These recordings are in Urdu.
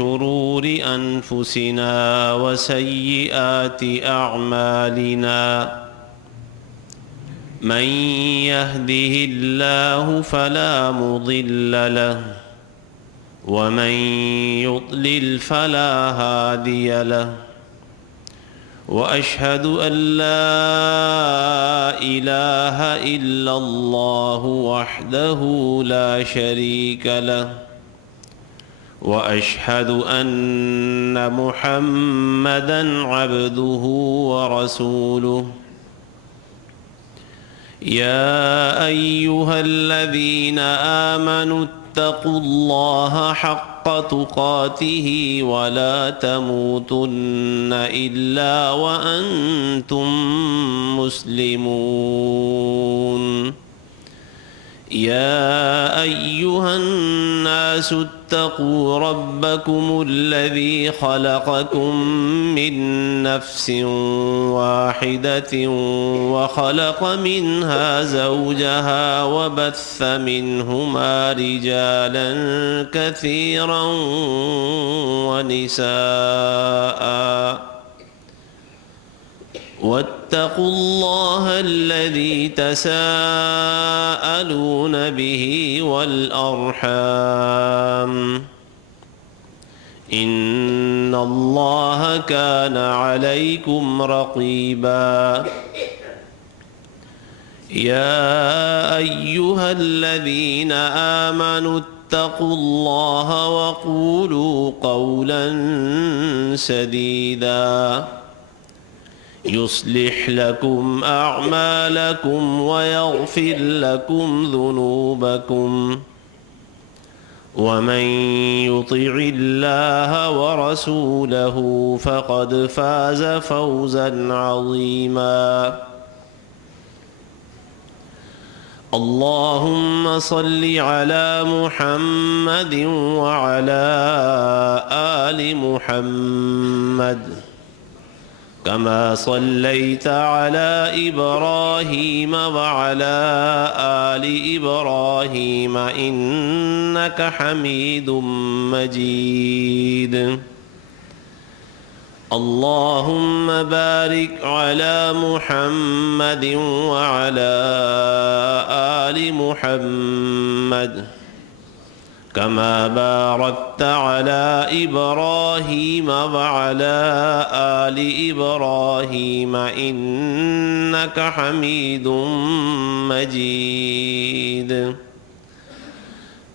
شرور أنفسنا وسيئات أعمالنا من يهده الله فلا مضل له ومن يضلل فلا هادي له وأشهد أن لا إله إلا الله وحده لا شريك له وأشهد أن محمدًا عبده ورسوله يا أيها الذين آمنوا اتقوا الله حق تقاته ولا تموتن إلا وأنتم مسلمون يا أيها الناس اتقوا ربكم الذي خلقكم من نفس واحدة وخلق منها زوجها وبث منهما رجالا كثيرا ونساء واتقوا الله الذي تساءلون به والأرحام إن الله كان عليكم رقيبا يا أيها الذين آمنوا اتقوا الله وقولوا قولا سديدا يصلح لكم أعمالكم ويغفر لكم ذنوبكم ومن يطع الله ورسوله فقد فاز فوزا عظيما اللهم صل على محمد وعلى آل محمد كما صليت على إبراهيم وعلى آل إبراهيم إنك حميد مجيد اللهم بارك على محمد وعلى آل محمد كما باركت على إبراهيم وعلى آل إبراهيم إنك حميد مجيد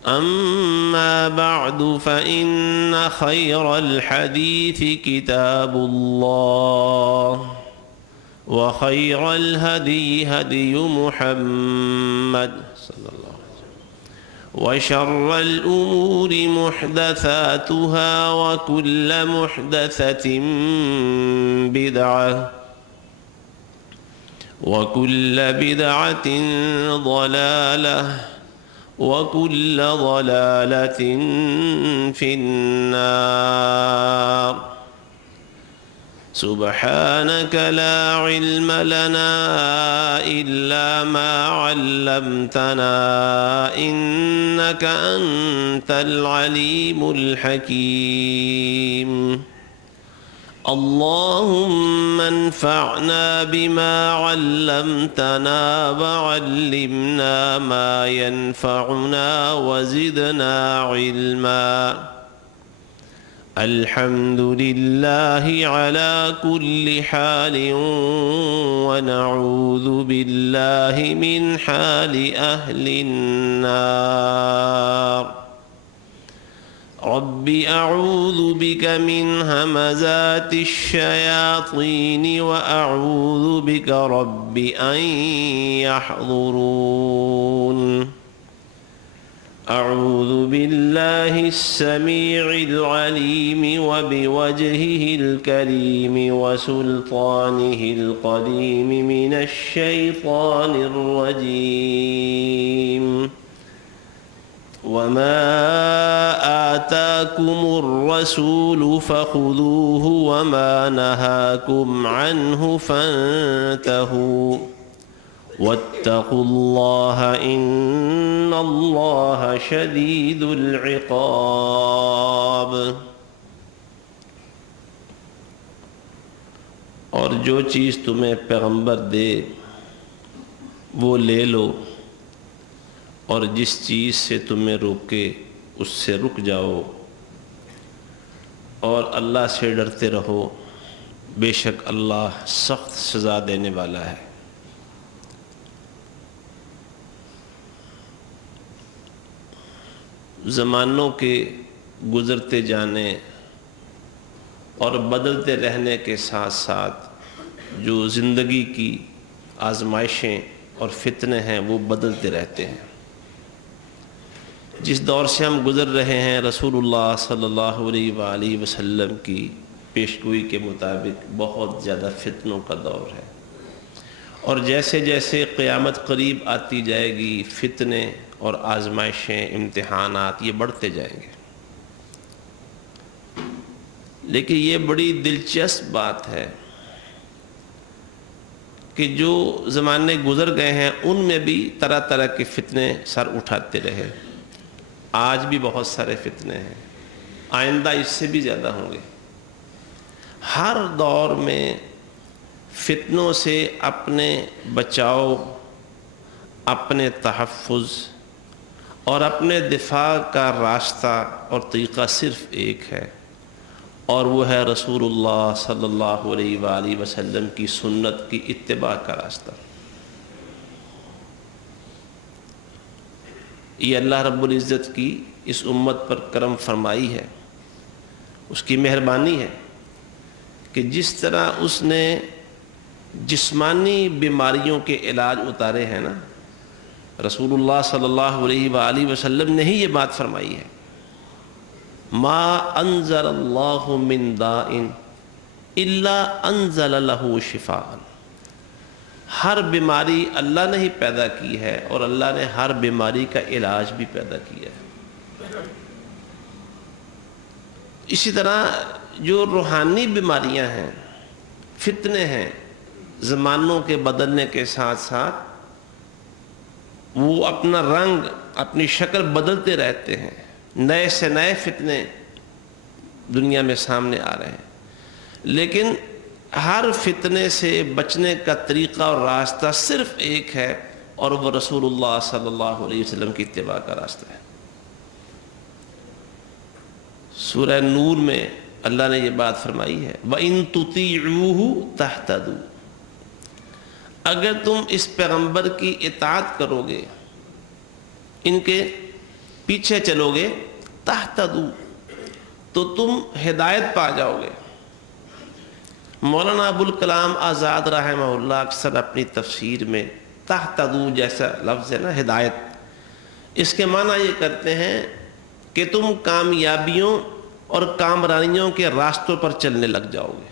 أما بعد فإن خير الحديث كتاب الله وخير الهدي هدي محمد صلى الله عليه وسلم وشر الأمور محدثاتها وكل محدثة بدعة وكل بدعة ضلالة وكل ضلالة في النار سبحانك لا علم لنا إلا ما علمتنا إنك أنت العليم الحكيم اللهم انفعنا بما علمتنا وعلمنا ما ينفعنا وزدنا علما الحمد لله على كل حال ونعوذ بالله من حال أهل النار رب أعوذ بك من همزات الشياطين وأعوذ بك رب أن يحضرون أعوذ بالله السميع العليم وبوجهه الكريم وسلطانه القديم من الشيطان الرجيم وما آتاكم الرسول فخذوه وما نهاكم عنه فانتهوا واتقوا الله إن الله شديد العقاب. اور جو چیز تمہیں پیغمبر دے وہ لے لو، اور جس چیز سے تمہیں روکے اس سے رک جاؤ، اور اللہ سے ڈرتے رہو، بے شک اللہ سخت سزا دینے والا ہے۔ زمانوں کے گزرتے جانے اور بدلتے رہنے کے ساتھ ساتھ جو زندگی کی آزمائشیں اور فتنے ہیں وہ بدلتے رہتے ہیں۔ جس دور سے ہم گزر رہے ہیں رسول اللہ صلی اللہ علیہ وآلہ وسلم کی پیشگوئی کے مطابق بہت زیادہ فتنوں کا دور ہے، اور جیسے جیسے قیامت قریب آتی جائے گی فتنے اور آزمائشیں، امتحانات یہ بڑھتے جائیں گے۔ لیکن یہ بڑی دلچسپ بات ہے کہ جو زمانے گزر گئے ہیں ان میں بھی طرح طرح کے فتنے سر اٹھاتے رہے۔ آج بھی بہت سارے فتنے ہیں، آئندہ اس سے بھی زیادہ ہوں گے۔ ہر دور میں فتنوں سے اپنے بچاؤ، اپنے تحفظ اور اپنے دفاع کا راستہ اور طریقہ صرف ایک ہے، اور وہ ہے رسول اللہ صلی اللہ علیہ وآلہ وسلم کی سنت کی اتباع کا راستہ۔ یہ اللہ رب العزت کی اس امت پر کرم فرمائی ہے، اس کی مہربانی ہے کہ جس طرح اس نے جسمانی بیماریوں کے علاج اتارے ہیں نا، رسول اللہ صلی اللہ علیہ وآلہ وسلم نے ہی یہ بات فرمائی ہے، ما انزل اللہ من داء الا انزل له شفاء۔ ہر بیماری اللہ نے ہی پیدا کی ہے اور اللہ نے ہر بیماری کا علاج بھی پیدا کیا ہے۔ اسی طرح جو روحانی بیماریاں ہیں، فتنے ہیں، زمانوں کے بدلنے کے ساتھ ساتھ وہ اپنا رنگ، اپنی شکل بدلتے رہتے ہیں، نئے سے نئے فتنے دنیا میں سامنے آ رہے ہیں، لیکن ہر فتنے سے بچنے کا طریقہ اور راستہ صرف ایک ہے، اور وہ رسول اللہ صلی اللہ علیہ وسلم کی اتباع کا راستہ ہے۔ سورہ نور میں اللہ نے یہ بات فرمائی ہے، وَإِن تُطِيعُوهُ تَهْتَدُوا۔ اگر تم اس پیغمبر کی اطاعت کرو گے، ان کے پیچھے چلو گے، تَهْتَدُوا، تو تم ہدایت پا جاؤ گے۔ مولانا ابو الکلام آزاد رحمہ اللہ اکثر اپنی تفسیر میں تہتدوا جیسا لفظ ہے نا، ہدایت، اس کے معنی یہ کرتے ہیں کہ تم کامیابیوں اور کامرانیوں کے راستوں پر چلنے لگ جاؤ گے،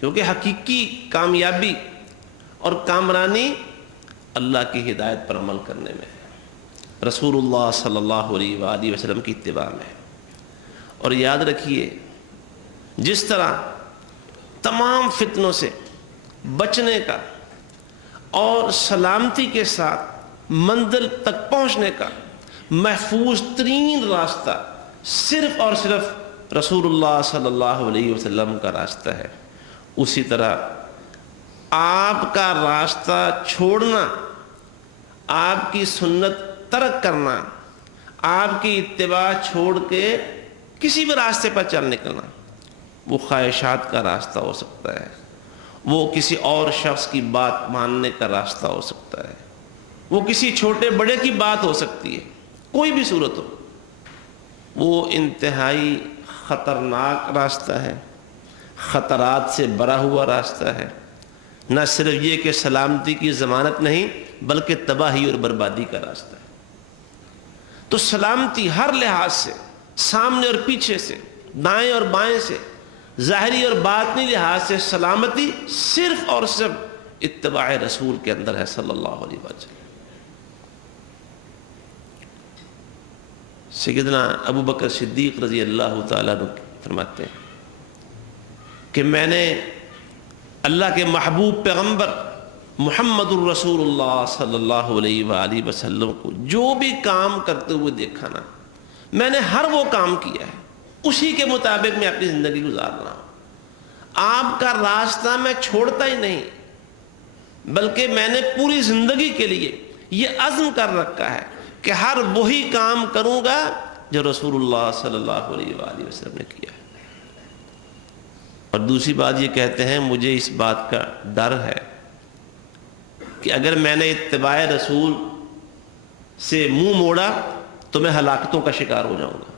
کیونکہ حقیقی کامیابی اور کامرانی اللہ کی ہدایت پر عمل کرنے میں ہے، رسول اللہ صلی اللہ علیہ وآلہ وسلم کی اتباع میں۔ اور یاد رکھیے، جس طرح تمام فتنوں سے بچنے کا اور سلامتی کے ساتھ منزل تک پہنچنے کا محفوظ ترین راستہ صرف اور صرف رسول اللہ صلی اللہ علیہ وسلم کا راستہ ہے، اسی طرح آپ کا راستہ چھوڑنا، آپ کی سنت ترک کرنا، آپ کی اتباع چھوڑ کے کسی بھی راستے پر چل نکلنا، وہ خواہشات کا راستہ ہو سکتا ہے، وہ کسی اور شخص کی بات ماننے کا راستہ ہو سکتا ہے، وہ کسی چھوٹے بڑے کی بات ہو سکتی ہے، کوئی بھی صورت ہو، وہ انتہائی خطرناک راستہ ہے، خطرات سے بھرا ہوا راستہ ہے۔ نہ صرف یہ کہ سلامتی کی ضمانت نہیں بلکہ تباہی اور بربادی کا راستہ ہے۔ تو سلامتی ہر لحاظ سے، سامنے اور پیچھے سے، دائیں اور بائیں سے، ظاہری اور باطنی لحاظ سے سلامتی صرف اور صرف اتباع رسول کے اندر ہے صلی اللہ علیہ وسلم۔ سیدنا ابو بکر صدیق رضی اللہ تعالیٰ عنہ فرماتے ہیں کہ میں نے اللہ کے محبوب پیغمبر محمد الرسول اللہ صلی اللہ علیہ وآلہ وسلم کو جو بھی کام کرتے ہوئے دیکھا نا، میں نے ہر وہ کام کیا ہے، اسی کے مطابق میں اپنی زندگی گزار رہا ہوں۔ آپ کا راستہ میں چھوڑتا ہی نہیں، بلکہ میں نے پوری زندگی کے لیے یہ عزم کر رکھا ہے کہ ہر وہی کام کروں گا جو رسول اللہ صلی اللہ علیہ وآلہ وسلم نے کیا ہے۔ اور دوسری بات یہ کہتے ہیں مجھے اس بات کا ڈر ہے کہ اگر میں نے اتباع رسول سے منہ موڑا تو میں ہلاکتوں کا شکار ہو جاؤں گا۔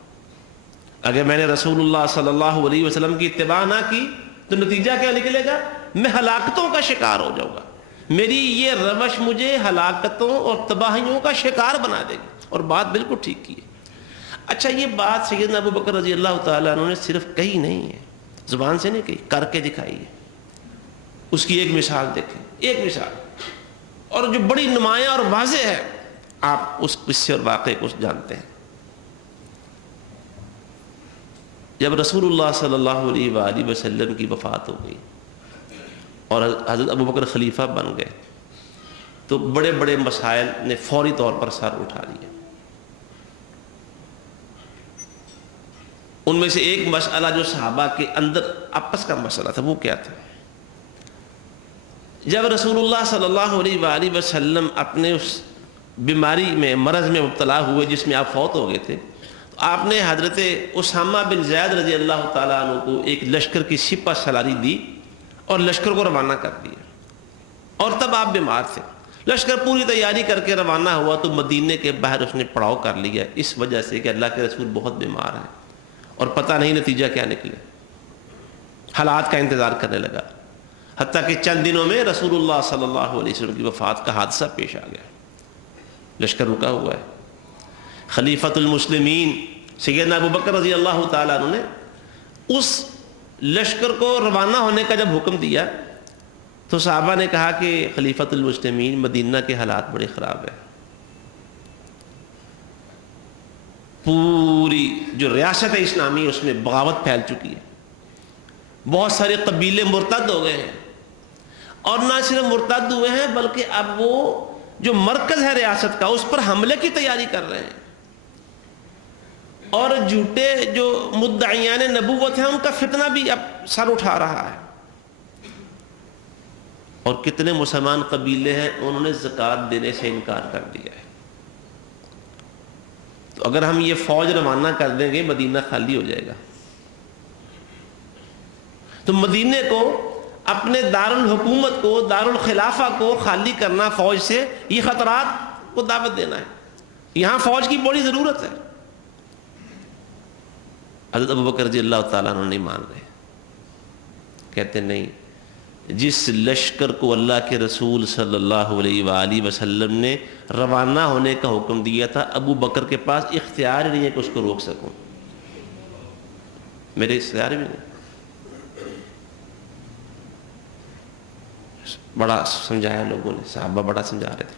اگر میں نے رسول اللہ صلی اللہ علیہ وسلم کی اتباع نہ کی تو نتیجہ کیا نکلے گا؟ میں ہلاکتوں کا شکار ہو جاؤں گا۔ میری یہ روش مجھے ہلاکتوں اور تباہیوں کا شکار بنا دے گی۔ اور بات بالکل ٹھیک کی ہے۔ اچھا، یہ بات سیدنا ابو بکر رضی اللہ تعالیٰ عنہ نے صرف کہی نہیں ہے، زبان سے نہیں کہی، کر کے دکھائی ہے۔ اس کی ایک مثال دیکھیں، ایک مثال، اور جو بڑی نمایاں اور واضح ہے، آپ اس قصے اور واقعے کو جانتے ہیں۔ جب رسول اللہ صلی اللہ علیہ وآلہ وسلم کی وفات ہو گئی اور حضرت ابو بکر خلیفہ بن گئے تو بڑے بڑے مسائل نے فوری طور پر سر اٹھا لیا۔ ان میں سے ایک مسئلہ جو صحابہ کے اندر آپس کا مسئلہ تھا، وہ کیا تھا؟ جب رسول اللہ صلی اللہ علیہ وآلہ وسلم اپنے اس بیماری میں، مرض میں مبتلا ہوئے جس میں آپ فوت ہو گئے تھے، تو آپ نے حضرت اسامہ بن زید رضی اللہ تعالیٰ عنہ کو ایک لشکر کی سپہ سالاری دی اور لشکر کو روانہ کر دیا۔ اور تب آپ بیمار تھے، لشکر پوری تیاری کر کے روانہ ہوا تو مدینے کے باہر اس نے پڑاؤ کر لیا، اس وجہ سے کہ اللہ کے رسول بہت بیمار ہیں اور پتہ نہیں نتیجہ کیا نکلے۔ حالات کا انتظار کرنے لگا، حتیٰ کہ چند دنوں میں رسول اللہ صلی اللہ علیہ وسلم کی وفات کا حادثہ پیش آ گیا۔ لشکر رکا ہوا ہے۔ خلیفۃ المسلمین سیدنا ابو بکر رضی اللہ تعالیٰ عنہ نے اس لشکر کو روانہ ہونے کا جب حکم دیا تو صحابہ نے کہا کہ خلیفۃ المسلمین، مدینہ کے حالات بڑے خراب ہیں، پوری جو ریاست اسلامی اس میں بغاوت پھیل چکی ہے، بہت سارے قبیلے مرتد ہو گئے ہیں، اور نہ صرف مرتد ہوئے ہیں بلکہ اب وہ جو مرکز ہے ریاست کا اس پر حملے کی تیاری کر رہے ہیں، اور جھوٹے جو مدعیان نبوت ہیں ان کا فتنہ بھی اب سر اٹھا رہا ہے۔ اور کتنے مسلمان قبیلے ہیں انہوں نے زکوٰۃ دینے سے انکار کر دیا ہے۔ تو اگر ہم یہ فوج روانہ کر دیں گے مدینہ خالی ہو جائے گا۔ تو مدینے کو، اپنے دارالحکومت کو، دارالخلافہ کو خالی کرنا فوج سے، یہ خطرات کو دعوت دینا ہے۔ یہاں فوج کی بڑی ضرورت ہے۔ حضرت ابو بکر رضی اللہ تعالیٰ عنہ نہیں مان رہے، کہتے نہیں، جس لشکر کو اللہ کے رسول صلی اللہ علیہ وآلہ وسلم نے روانہ ہونے کا حکم دیا تھا، ابو بکر کے پاس اختیار ہی نہیں ہے کہ اس کو روک سکوں، میرے اختیار بھی نہیں۔ بڑا سمجھایا لوگوں نے، صحابہ بڑا سمجھا رہے تھے۔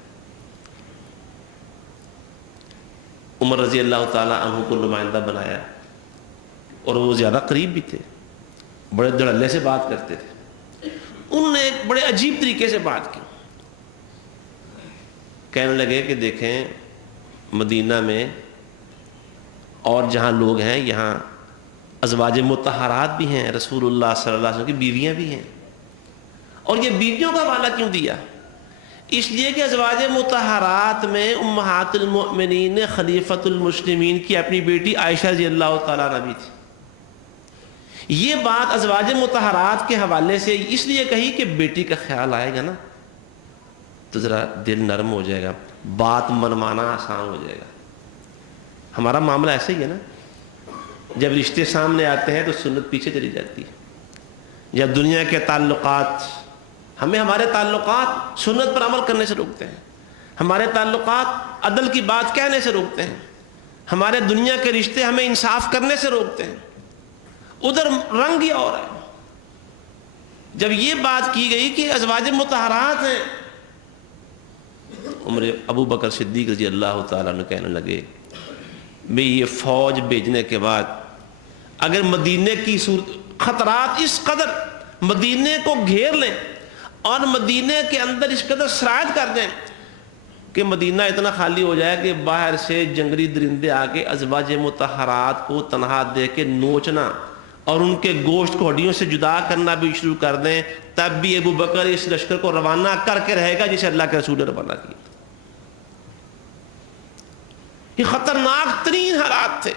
عمر رضی اللہ تعالیٰ عنہ کو نمائندہ بنایا، اور وہ زیادہ قریب بھی تھے، بڑے دھڑلے سے بات کرتے تھے۔ انہوں نے ایک بڑے عجیب طریقے سے بات کی، کہنے لگے کہ دیکھیں مدینہ میں اور جہاں لوگ ہیں یہاں ازواج مطہرات بھی ہیں، رسول اللہ صلی اللہ علیہ وسلم کی بیویاں بھی ہیں، اور یہ بیویوں کا حوالہ کیوں دیا؟ اس لیے کہ ازواج مطہرات میں امہات المؤمنین نے خلیفۃ المسلمین کی اپنی بیٹی عائشہ رضی اللہ تعالیٰ عنہ بھی تھی۔ یہ بات ازواج مطہرات کے حوالے سے اس لیے کہی کہ بیٹی کا خیال آئے گا نا تو ذرا دل نرم ہو جائے گا، بات منوانا آسان ہو جائے گا۔ ہمارا معاملہ ایسا ہی ہے نا، جب رشتے سامنے آتے ہیں تو سنت پیچھے چلی جاتی ہے۔ جب دنیا کے تعلقات ہمیں، ہمارے تعلقات سنت پر عمل کرنے سے روکتے ہیں، ہمارے تعلقات عدل کی بات کہنے سے روکتے ہیں، ہمارے دنیا کے رشتے ہمیں انصاف کرنے سے روکتے ہیں، ادھر رنگ ہی اور ہے۔ جب یہ بات کی گئی کہ ازواج مطہرات ہیں، عمر ابو بکر صدیق رضی اللہ تعالیٰ عنہ کہنے لگے میں یہ فوج بھیجنے کے بعد اگر مدینے کی خطرات اس قدر مدینے کو گھیر لیں اور مدینے کے اندر اس قدر سرایت کر دیں کہ مدینہ اتنا خالی ہو جائے کہ باہر سے جنگلی درندے آ کے ازواج مطہرات کو تنہا دے کے نوچنا اور ان کے گوشت کو ہڈیوں سے جدا کرنا بھی شروع کر دیں، تب بھی ابو بکر اس لشکر کو روانہ کر کے رہے گا جسے اللہ کے رسول نے روانہ کیا۔ یہ خطرناک ترین حالات تھے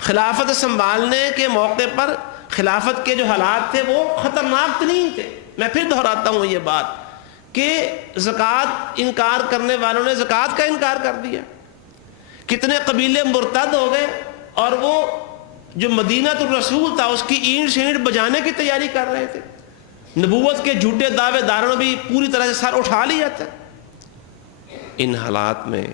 خلافت سنبھالنے کے موقع پر۔ خلافت کے جو حالات تھے وہ خطرناک ترین تھے۔ میں پھر دہراتا ہوں یہ بات کہ زکوٰۃ انکار کرنے والوں نے زکوٰۃ کا انکار کر دیا، کتنے قبیلے مرتد ہو گئے، اور وہ جو مدینہ الرسول تھا اس کی اینٹ شینٹ بجانے کی تیاری کر رہے تھے، نبوت کے جھوٹے دعوے داروں نے بھی پوری طرح سے سر اٹھا لیا تھا۔ ان حالات میں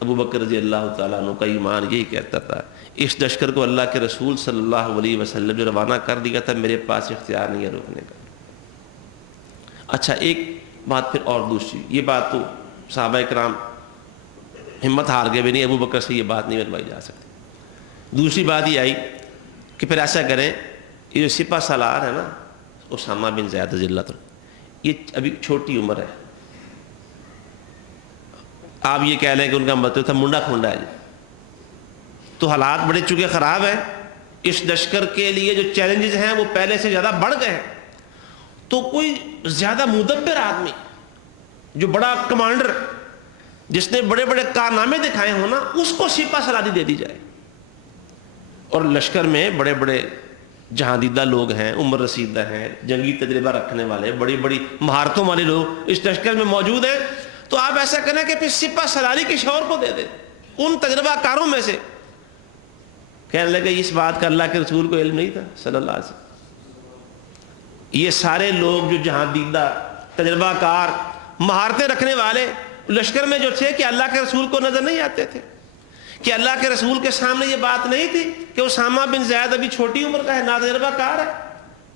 ابو بکر رضی اللہ تعالیٰ عنہ کا ایمان یہی کہتا تھا، اس لشکر کو اللہ کے رسول صلی اللہ علیہ وسلم جو روانہ کر دیا تھا، میرے پاس اختیار نہیں ہے روکنے کا۔ اچھا، ایک بات پھر اور دوسری، یہ بات تو صحابہ کرام ہمت ہار گئے بھی نہیں، ابو بکر سے یہ بات نہیں منوائی جا سکتی۔ دوسری بات یہ آئی کہ پھر ایسا کریں، یہ جو سپہ سالار ہے نا اسامہ بن زید رضی اللہ عنہ، یہ ابھی چھوٹی عمر ہے، آپ یہ کہہ لیں کہ ان کا مطلب تھا منڈا کھنڈا ہے جی، تو حالات بڑے چونکہ خراب ہیں، اس لشکر کے لیے جو چیلنجز ہیں وہ پہلے سے زیادہ بڑھ گئے ہیں، تو کوئی زیادہ مدبر آدمی جو بڑا کمانڈر جس نے بڑے بڑے کارنامے دکھائے ہوں نا، اس کو سپہ سالاری دے دی جائے۔ اور لشکر میں بڑے بڑے جہاں دیدہ لوگ ہیں، عمر رسیدہ ہیں، جنگی تجربہ رکھنے والے، بڑی بڑی مہارتوں والے لوگ اس لشکر میں موجود ہیں، تو آپ ایسا کریں کہ پھر سپہ سالاری کسی اور کو دے دیں، ان تجربہ کاروں میں سے۔ کہنے لگے اس بات کا اللہ کے رسول کو علم نہیں تھا صلی اللہ علیہ وسلم، یہ سارے لوگ جو جہاں دیدہ تجربہ کار مہارتیں رکھنے والے لشکر میں جو تھے، کہ اللہ کے رسول کو نظر نہیں آتے تھے؟ کہ اللہ کے رسول کے سامنے یہ بات نہیں تھی کہ اسامہ بن زید ابھی چھوٹی عمر کا ہے، ناتجربہ کار ہے؟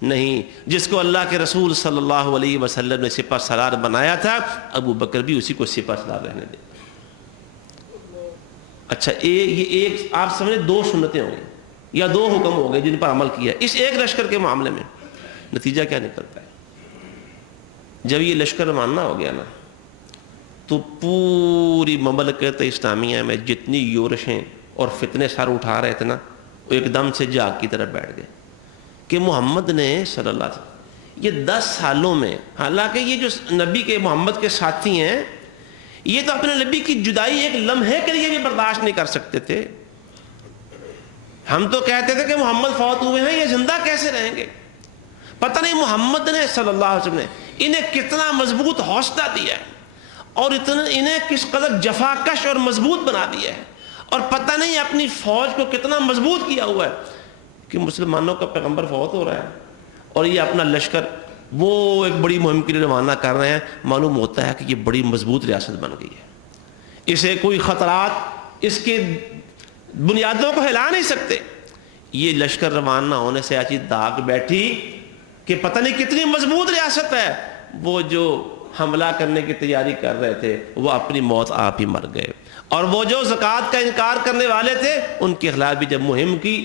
نہیں، جس کو اللہ کے رسول صلی اللہ علیہ وسلم نے سپہ سالار بنایا تھا، ابو بکر بھی اسی کو سپہ سالار رہنے دے۔ اچھا، یہ ایک آپ سمجھیں دو سنتیں ہوں گئی یا دو حکم ہو گئے جن پر عمل کیا اس ایک لشکر کے معاملے میں۔ نتیجہ کیا نکلتا ہے؟ جب یہ لشکر روانہ ہو گیا نا، تو پوری مملکت اسلامیہ میں جتنی یورشیں اور فتنے سر اٹھا رہے تھے نا، وہ ایک دم سے جاگ کی طرف بیٹھ گئے کہ محمد نے صلی اللہ علیہ وسلم یہ 10 سالوں میں، حالانکہ یہ جو نبی کے محمد کے ساتھی ہیں، یہ تو اپنے نبی کی جدائی ایک لمحے کے لیے بھی برداشت نہیں کر سکتے تھے۔ ہم تو کہتے تھے کہ محمد فوت ہوئے ہیں، یہ زندہ کیسے رہیں گے؟ پتہ نہیں محمد نے صلی اللہ علیہ وسلم نے انہیں کتنا مضبوط حوصلہ دیا ہے، اور انہیں کس قدر جفاکش اور مضبوط بنا دیا ہے، اور پتہ نہیں اپنی فوج کو کتنا مضبوط کیا ہوا ہے کہ مسلمانوں کا پیغمبر فوت ہو رہا ہے اور یہ اپنا لشکر وہ ایک بڑی مہم کے لیے روانہ کر رہے ہیں۔ معلوم ہوتا ہے کہ یہ بڑی مضبوط ریاست بن گئی ہے، اسے کوئی خطرات اس کے بنیادوں کو ہلا نہیں سکتے۔ یہ لشکر روانہ ہونے سے ایسی داغ بیٹھی کہ پتہ نہیں کتنی مضبوط ریاست ہے، وہ جو حملہ کرنے کی تیاری کر رہے تھے وہ اپنی موت آپ ہی مر گئے، اور وہ جو زکوٰۃ کا انکار کرنے والے تھے ان کے خلاف بھی جب مہم کی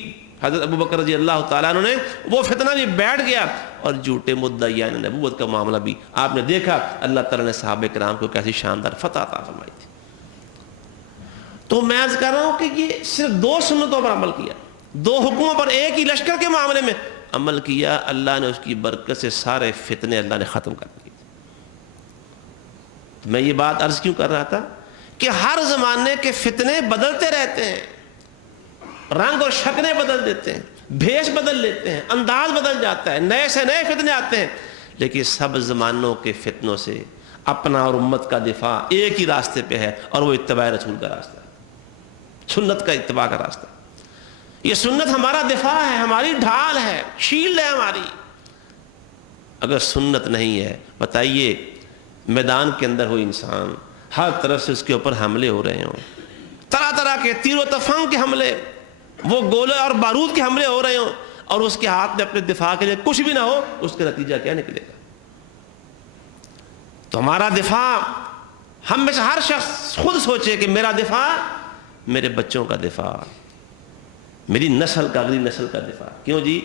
حضرت ابو بکر رضی اللہ تعالیٰ عنہ نے، وہ فتنہ بھی بیٹھ گیا، اور جھوٹے مدعیان نبوت کا معاملہ بھی آپ نے دیکھا اللہ تعالیٰ نے صحابہ کرام کو کیسی شاندار فتح عطا فرمائی تھی۔ تو میں عرض کر رہا ہوں کہ یہ صرف 2 سنتوں پر عمل کیا، 2 حکموں پر ایک ہی لشکر کے معاملے میں عمل کیا، اللہ نے اس کی برکت سے سارے فتنے اللہ نے ختم کر دیے۔ میں یہ بات عرض کیوں کر رہا تھا کہ ہر زمانے کے فتنے بدلتے رہتے ہیں، رنگ اور شکلیں بدل دیتے ہیں، بھیس بدل لیتے ہیں، انداز بدل جاتا ہے، نئے سے نئے فتنے آتے ہیں، لیکن سب زمانوں کے فتنوں سے اپنا اور امت کا دفاع ایک ہی راستے پہ ہے، اور وہ اتباع رسول کا راستہ ہے، سنت کا اتباع کا راستہ ہے۔ یہ سنت ہمارا دفاع ہے، ہماری ڈھال ہے، شیلڈ ہے ہماری۔ اگر سنت نہیں ہے، بتائیے میدان کے اندر ہو انسان، ہر طرف سے اس کے اوپر حملے ہو رہے ہوں، طرح طرح کے تیر و تفنگ کے حملے، وہ گولے اور بارود کے حملے ہو رہے ہوں، اور اس کے ہاتھ میں اپنے دفاع کے لیے کچھ بھی نہ ہو، اس کا نتیجہ کیا نکلے گا؟ تو ہمارا دفاع، ہم میں سے ہر شخص خود سوچے کہ میرا دفاع میرے بچوں کا دفاع، میری نسل کا، اگلی نسل کا دفاع۔ کیوں جی؟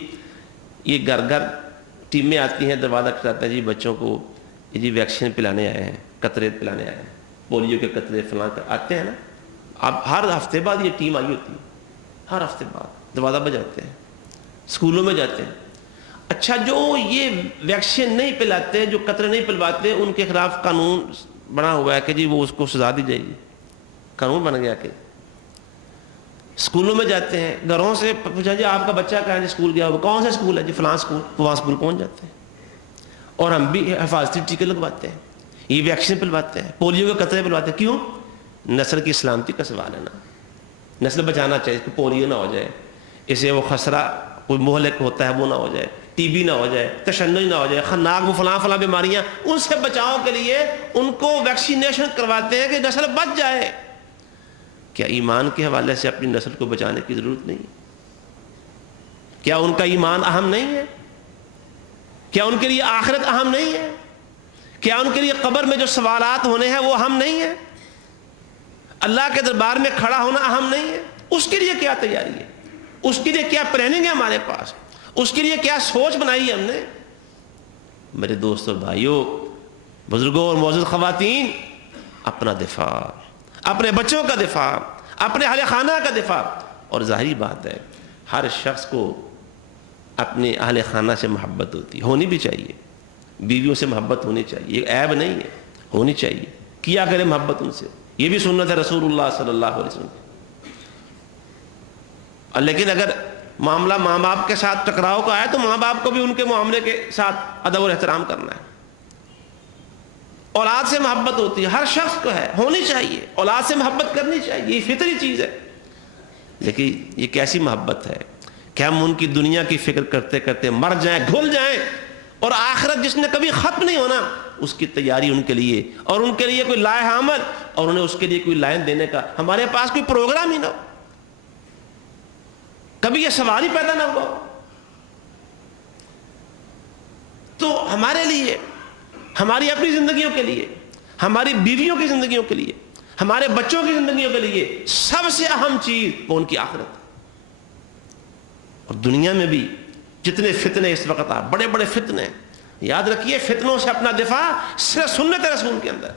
یہ گھر گھر ٹیمیں آتی ہیں، دروازہ کھٹاتے ہیں، جی بچوں کو جی ویکسین پلانے آئے ہیں، قطرے پلانے آئے ہیں، پولیو کے قطرے فلاں آتے ہیں نا۔ اب ہر ہفتے بعد یہ ٹیم آئی ہوتی ہے، ہر ہفتے بعد دروازہ بجاتے ہیں، اسکولوں میں جاتے ہیں. اچھا جو یہ ویکسین نہیں پلاتے, جو قطرے نہیں پلواتے, ان کے خلاف قانون بنا ہوا ہے کہ جی وہ اس کو سزا دی جائے گی. قانون بن گیا کہ اسکولوں میں جاتے ہیں, گھروں سے پوچھا جی آپ کا بچہ کہاں ہے, اسکول گیا, وہ کون سا اسکول ہے جی, فلاں اسکول, وہاں اسکول پہنچ جاتے ہیں. اور ہم بھی حفاظتی ٹیکے لگواتے ہیں, یہ ویکسین پلواتے ہیں, پولیو کے قطرے پلواتے ہیں. کیوں؟ نسل کی سلامتی کا سوال ہے نا, نسل بچانا چاہیے کہ پولیو نہ ہو جائے, اسے وہ خسرہ کوئی مہلک ہوتا ہے وہ نہ ہو جائے, ٹی بی نہ ہو جائے, تشنج نہ ہو جائے, خناق وہ فلاں بیماریاں, ان سے بچاؤ کے لیے ان کو ویکسینیشن کرواتے ہیں کہ نسل بچ جائے. کیا ایمان کے حوالے سے اپنی نسل کو بچانے کی ضرورت نہیں؟ کیا ان کا ایمان اہم نہیں ہے؟ کیا ان کے لیے آخرت اہم نہیں ہے؟ کیا ان کے لیے قبر میں جو سوالات ہونے ہیں وہ اہم نہیں ہے؟ اللہ کے دربار میں کھڑا ہونا اہم نہیں ہے؟ اس کے لیے کیا تیاری ہے؟ اس کے لیے کیا پلاننگ ہے ہمارے پاس؟ اس کے لیے کیا سوچ بنائی ہے ہم نے؟ میرے دوستوں اور بھائیوں, بزرگوں اور معزز خواتین, اپنا دفاع, اپنے بچوں کا دفاع, اپنے اہل خانہ کا دفاع. اور ظاہری بات ہے ہر شخص کو اپنے اہل خانہ سے محبت ہوتی, ہونی بھی چاہیے, بیویوں سے محبت ہونی چاہیے, یہ عیب نہیں ہے, ہونی چاہیے, کیا کرے محبت ان سے, یہ بھی سنت ہے رسول اللہ صلی اللہ علیہ وسلم. لیکن اگر معاملہ ماں باپ کے ساتھ ٹکراؤ کا ہے تو ماں باپ کو بھی ان کے معاملے کے ساتھ ادب اور احترام کرنا ہے. اولاد سے محبت ہوتی ہے, ہر شخص کو ہے, ہونی چاہیے, اولاد سے محبت کرنی چاہیے, یہ فطری چیز ہے. لیکن یہ کیسی محبت ہے کہ ہم ان کی دنیا کی فکر کرتے کرتے مر جائیں, گھل جائیں, اور آخرت جس نے کبھی ختم نہیں ہونا اس کی تیاری ان کے لیے, اور ان کے لیے کوئی لائحہ عمل, اور انہیں اس کے لیے کوئی لائن دینے کا ہمارے پاس کوئی پروگرام ہی نہ ہو, کبھی یہ سوال ہی پیدا نہ ہوا. تو ہمارے لیے, ہماری اپنی زندگیوں کے لیے, ہماری بیویوں کی زندگیوں کے لیے, ہمارے بچوں کی زندگیوں کے لیے سب سے اہم چیز وہ ان کی آخرت. اور دنیا میں بھی جتنے فتنے اس وقت آ, بڑے بڑے فتنے, یاد رکھیے فتنوں سے اپنا دفاع صرف سنت رسول کے اندر.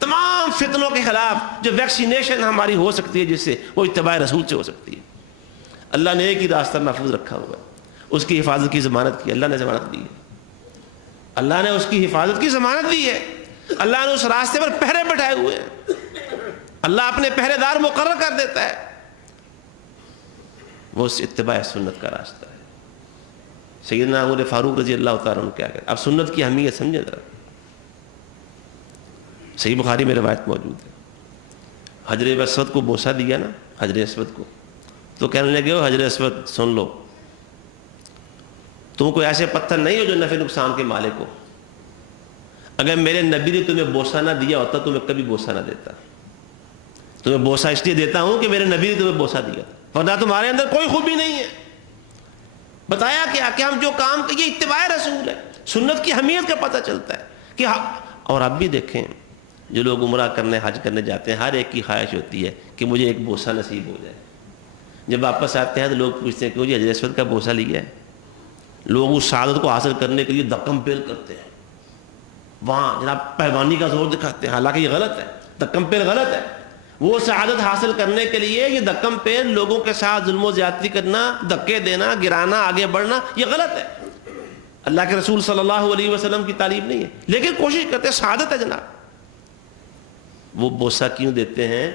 تمام فتنوں کے خلاف جو ویکسینیشن ہماری ہو سکتی ہے جس سے, وہ اتباع رسول سے ہو سکتی ہے. اللہ نے ایک ہی راستہ محفوظ رکھا ہوا ہے, اس کی حفاظت کی ضمانت کی, اللہ نے ضمانت دی ہے, اللہ نے اس کی حفاظت کی ضمانت دی ہے, اللہ نے اس راستے پر پہرے بٹھائے ہوئے ہیں, اللہ اپنے پہرے دار مقرر کر دیتا ہے, وہ اس اتباع سنت کا راستہ ہے. سیدنا عمر فاروق رضی اللہ تعالیٰ عنہ کیا کہتے ہیں, اب سنت کی اہمیت سمجھیں ذرا. صحیح بخاری میں روایت موجود ہے, حجر اسود کو بوسہ دیا نا, حجر اسود کو, تو کہنے لگے ہو حجر اسود سن لو, تم کوئی ایسے پتھر نہیں ہو جو نفع نقصان کے مالک ہو, اگر میرے نبی نے تمہیں بوسہ نہ دیا ہوتا تمہیں کبھی بوسہ نہ دیتا. تمہیں بوسہ اس لیے دیتا ہوں کہ میرے نبی نے تمہیں بوسہ دیا, ورنہ تمہارے اندر کوئی خوبی نہیں ہے. بتایا کیا کہ ہم جو کام, یہ اتباع رسول ہے, سنت کی اہمیت کا پتہ چلتا ہے کہ. اور اب بھی دیکھیں جو لوگ عمرہ کرنے حج کرنے جاتے ہیں, ہر ایک کی خواہش ہوتی ہے کہ مجھے ایک بوسہ نصیب ہو جائے. جب واپس آتے ہیں تو لوگ پوچھتے ہیں کہ مجھے حجر اسود کا بوسہ لیا ہے. لوگ اس سعادت کو حاصل کرنے کے لیے دکم پیل کرتے ہیں, وہاں جناب پہلوانی کا زور دکھاتے ہیں, حالانکہ یہ غلط ہے, دکم پیل غلط ہے. وہ سعادت حاصل کرنے کے لیے یہ دکم پیل, لوگوں کے ساتھ ظلم و زیادتی کرنا, دھکے دینا, گرانا, آگے بڑھنا, یہ غلط ہے. اللہ کے رسول صلی اللہ علیہ وسلم کی تعلیم نہیں ہے, لیکن کوشش کرتے ہیں, سعادت ہے جناب. وہ بوسہ کیوں دیتے ہیں؟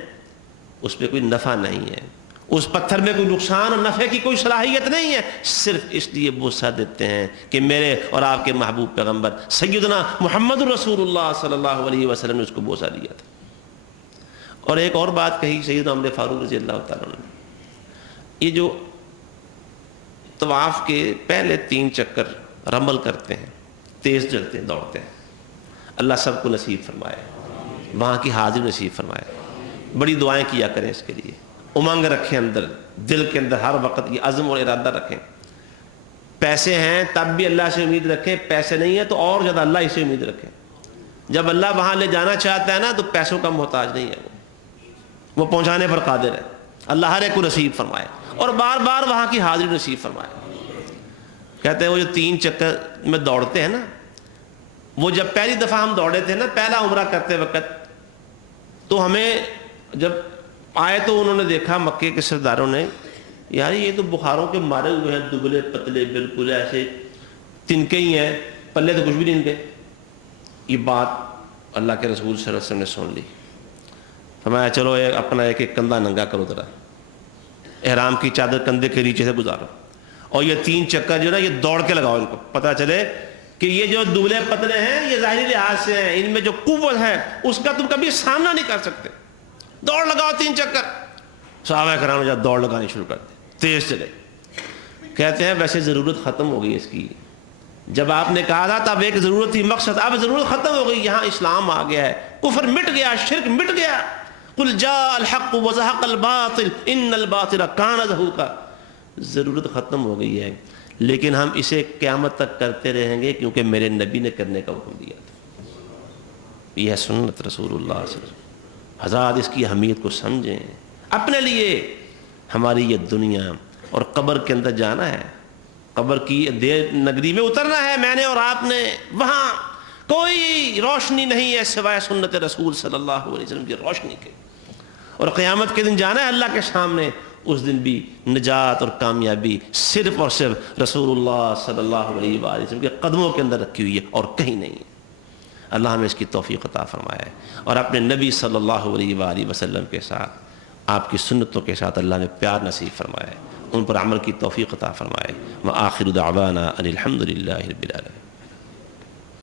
اس پہ کوئی نفع نہیں ہے, اس پتھر میں کوئی نقصان اور نفع کی کوئی صلاحیت نہیں ہے, صرف اس لیے بوسہ دیتے ہیں کہ میرے اور آپ کے محبوب پیغمبر سیدنا محمد رسول اللہ صلی اللہ علیہ وسلم نے اس کو بوسہ دیا تھا. اور ایک اور بات کہی سیدنا عمر فاروق رضی اللہ تعالیٰ عنہ نے, یہ جو طواف کے پہلے 3 چکر رمل کرتے ہیں, تیز چلتے ہیں, دوڑتے ہیں, اللہ سب کو نصیب فرمائے, وہاں کی حاضری نصیب فرمائے. بڑی دعائیں کیا کریں اس کے لیے, امنگ رکھیں اندر, دل کے اندر ہر وقت یہ عزم اور ارادہ رکھیں. پیسے ہیں تب بھی اللہ سے امید رکھیں, پیسے نہیں ہیں تو اور زیادہ اللہ ہی سے امید رکھیں. جب اللہ وہاں لے جانا چاہتا ہے نا تو پیسوں کا محتاج نہیں ہے, وہ پہنچانے پر قادر ہے. اللہ ہر ایک کو نصیب فرمائے اور بار بار وہاں کی حاضری نصیب فرمائے. کہتے ہیں وہ جو 3 چکر میں دوڑتے ہیں نا, وہ جب پہلی دفعہ ہم دوڑے تھے نا, پہلا عمرہ کرتے وقت, تو ہمیں جب آئے تو انہوں نے دیکھا, مکے کے سرداروں نے, یار یہ تو بخاروں کے مارے ہوئے ہیں، دبلے پتلے بالکل ایسے تنکے ہی ہیں، پلے تو کچھ بھی نہیں ان کے. یہ بات اللہ کے رسول صلی اللہ علیہ وسلم نے سن لی. فرمایا چلو اپنا ایک ایک کندھا ننگا کرو ذرا، احرام کی چادر کندھے کے نیچے سے گزارو، اور یہ 3 چکر جو نا یہ دوڑ کے لگاؤ، ان کو پتہ چلے کہ یہ جو دبلے پتلے ہیں یہ ظاہری لحاظ سے ہیں، ان میں جو قوت ہے اس کا تم کبھی سامنا نہیں کر سکتے. دوڑ لگاؤ 3 چکر. صحابہ کرام جب دوڑ لگانی شروع کر دی، تیز چلے. کہتے ہیں ویسے ضرورت ختم ہو گئی اس کی، جب آپ نے کہا تھا تب ایک ضرورت تھی، مقصد، اب ضرورت ختم ہو گئی، یہاں اسلام آ گیا ہے، کفر مٹ گیا، شرک مٹ گیا. قل جاء الحق وزهق الباطل ان الباطل كان زهوقا. ضرورت ختم ہو گئی ہے، لیکن ہم اسے قیامت تک کرتے رہیں گے کیونکہ میرے نبی نے کرنے کا حکم دیا تھا. یہ ہے سنت رسول اللہ صلی اللہ علیہ وسلم. حضرات اس کی اہمیت کو سمجھیں. اپنے لیے ہماری یہ دنیا اور قبر کے اندر جانا ہے، قبر کی دیر نگری میں اترنا ہے. میں نے اور آپ نے، وہاں کوئی روشنی نہیں ہے سوائے سنت رسول صلی اللہ علیہ وسلم کی روشنی کے. اور قیامت کے دن جانا ہے اللہ کے سامنے. اس دن بھی نجات اور کامیابی صرف اور صرف رسول اللہ صلی اللہ علیہ وسلم کے قدموں کے اندر رکھی ہوئی ہے اور کہیں نہیں. اللہ ہمیں اس کی توفیق عطا فرمائے اور اپنے نبی صلی اللہ علیہ وآلہ وسلم کے ساتھ، آپ کی سنتوں کے ساتھ اللہ نے پیار نصیب فرمائے، ان پر عمل کی توفیق عطا فرمائے. وآخر دعوانا ان الحمد للہ رب العالمین.